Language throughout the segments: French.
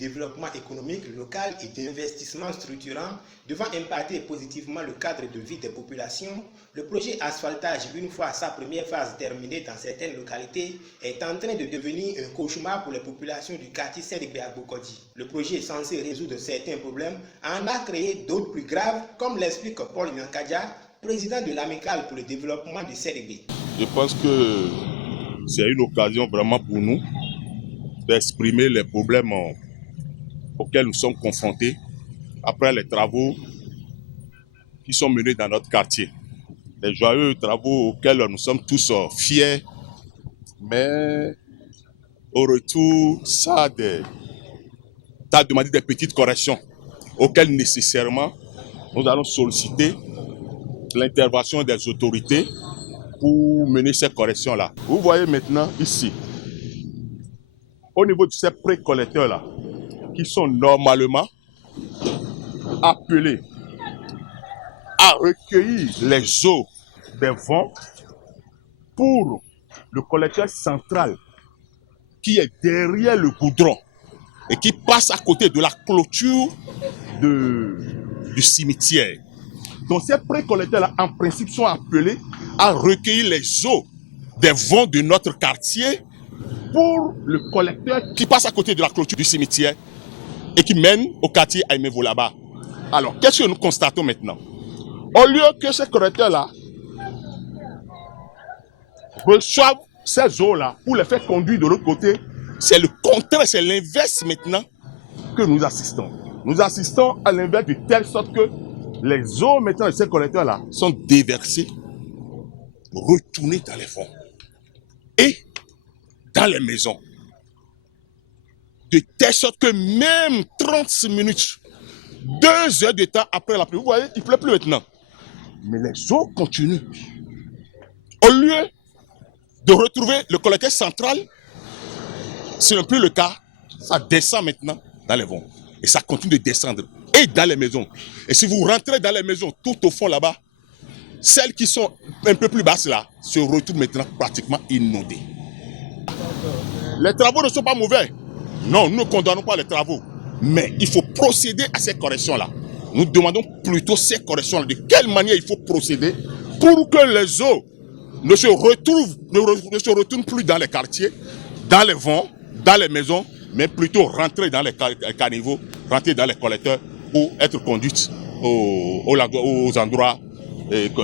développement économique local et d'investissement structurant devant impacter positivement le cadre de vie des populations, le projet asphaltage, une fois sa première phase terminée dans certaines localités, est en train de devenir un cauchemar pour les populations du quartier Sédibé à Bokodi. Le projet censé résoudre certains problèmes en a créé d'autres plus graves, comme l'explique Paul Nyankadja, président de l'Amicale pour le développement du Sédibé. Je pense que c'est une occasion vraiment pour nous d'exprimer les problèmes auxquels nous sommes confrontés après les travaux qui sont menés dans notre quartier. Les joyeux travaux auxquels nous sommes tous fiers, mais au retour, ça a demandé des petites corrections auxquelles nécessairement nous allons solliciter l'intervention des autorités pour mener ces corrections-là. Vous voyez maintenant ici, au niveau de ces précollecteurs-là, qui sont normalement appelés à recueillir les eaux des vents pour le collecteur central qui est derrière le goudron et qui passe à côté de la clôture du cimetière. Donc ces précollecteurs-là, en principe, sont appelés à recueillir les eaux des vents de notre quartier pour le collecteur qui passe à côté de la clôture du cimetière et qui mène au quartier Aïmevo là-bas. Alors, qu'est-ce que nous constatons maintenant? Au lieu que ces collecteurs-là reçoivent ces eaux-là pour les faire conduire de l'autre côté, c'est le contraire, c'est l'inverse maintenant que nous assistons. Nous assistons à l'inverse de telle sorte que les eaux maintenant de ces collecteurs-là sont déversées, retournées dans les fonds et dans les maisons. De telle sorte que même 30 minutes, 2 heures de temps après la pluie, vous voyez, il ne pleut plus maintenant. Mais les eaux continuent. Au lieu de retrouver le collecteur central, ce n'est plus le cas, ça descend maintenant dans les vents. Et ça continue de descendre. Et dans les maisons. Et si vous rentrez dans les maisons, tout au fond là-bas, celles qui sont un peu plus basses là, se retrouvent maintenant pratiquement inondées. Les travaux ne sont pas mauvais. Non, nous ne condamnons pas les travaux. Mais il faut procéder à ces corrections-là. Nous demandons plutôt ces corrections-là. De quelle manière il faut procéder pour que les eaux ne se retournent plus dans les quartiers, dans les vents, dans les maisons, mais plutôt rentrer dans les caniveaux, rentrer dans les collecteurs pour être conduites aux endroits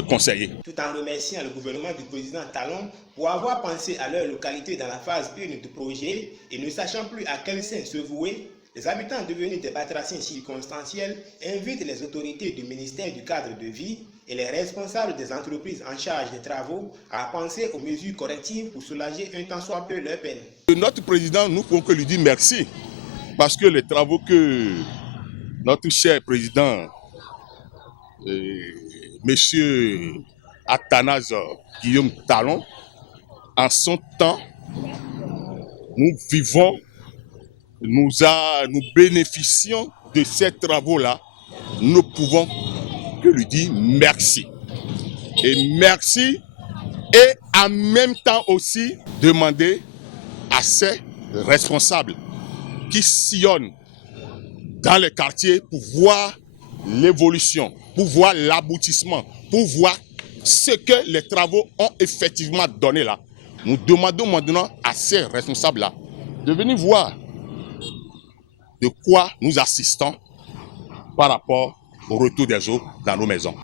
conseillés. Tout en remerciant le gouvernement du président Talon pour avoir pensé à leur localité dans la phase 1 du projet et ne sachant plus à quel sein se vouer, les habitants devenus des batraciens circonstanciels invitent les autorités du ministère du cadre de vie et les responsables des entreprises en charge des travaux à penser aux mesures correctives pour soulager un tant soit peu leur peine. Notre président, nous pouvons que lui dire merci parce que les travaux que notre cher président, monsieur Athanase Guillaume Talon, en son temps, nous vivons, nous bénéficions de ces travaux-là, nous pouvons que lui dire merci. Et merci, et en même temps aussi demander à ces responsables qui sillonnent dans les quartiers pour voir l'évolution, pour voir l'aboutissement, pour voir ce que les travaux ont effectivement donné là. Nous demandons maintenant à ces responsables-là de venir voir de quoi nous assistons par rapport au retour des eaux dans nos maisons.